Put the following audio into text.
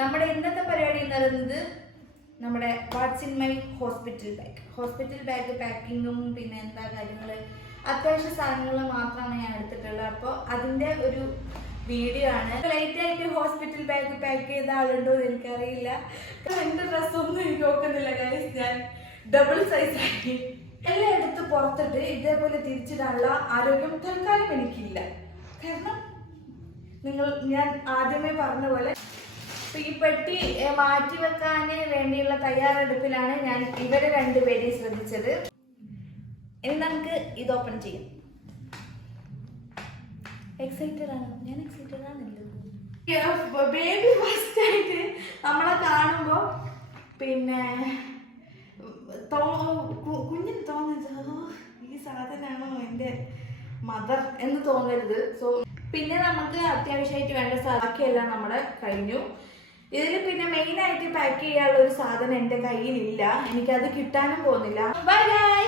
നമ്മുടെ ഇന്നത്തെ പരിപാടി എന്ന് പറയുന്നത് നമ്മുടെ what's in my hospital bag പാക്കിങ്ങും പിന്നെ എന്താ കാര്യങ്ങൾ അത്യാവശ്യ സാധനങ്ങൾ മാത്രമാണ് ഞാൻ എടുത്തിട്ടുള്ളത്. അപ്പോൾ അതിൻ്റെ ഒരു വീഡിയോ ആണ്. ലൈറ്റ് ആയിട്ട് ഹോസ്പിറ്റൽ ബാഗ് പാക്ക് ചെയ്ത ആളുണ്ടോ എന്ന് എനിക്കറിയില്ല. എൻ്റെ ഡ്രസ്സൊന്നും എനിക്ക് നോക്കുന്നില്ല ഗൈസ്. ഞാൻ ഡബിൾ സൈസ് ആക്കി എല്ലാം എടുത്ത് പുറത്തിട്ട് ഇതേപോലെ തിരിച്ചിടാനുള്ള ആരോഗ്യം തൽക്കാലം എനിക്കില്ല. കാരണം ഞാൻ ആദ്യമേ പറഞ്ഞ പോലെ ഈ പെട്ടി മാറ്റി വെക്കാൻ വേണ്ടിയുള്ള തയ്യാറെടുപ്പിലാണ് ഞാൻ ഇവരെ രണ്ടുപേരെയും ശ്രദ്ധിച്ചത്. ഇനി നമുക്ക് ഇത് ഓപ്പൺ ചെയ്യാം. എക്സൈറ്റഡ് ആണ് ഞാൻ. എക്സൈറ്റഡ് ആണല്ലോ. ബേബി ഫസ്റ്റ് ആയിട്ട് നമ്മളെ കാണുമ്പോൾ പിന്നെ കുഞ്ഞിന് തോന്നുന്നത് ഈ സാധനമാണോ എൻ്റെ മദർ എന്ന് തോന്നരുത്. സോ പിന്നെ നമുക്ക് അത്യാവശ്യമായിട്ട് വേണ്ട ബാക്കിയെല്ലാം നമ്മുടെ കഴിഞ്ഞു. ഇതിൽ പിന്നെ മെയിനായിട്ട് പാക്ക് ചെയ്യാനുള്ള ഒരു സാധനം എൻ്റെ കയ്യിലില്ല. എനിക്കത് കിട്ടാനും പോകുന്നില്ല. Bye bye.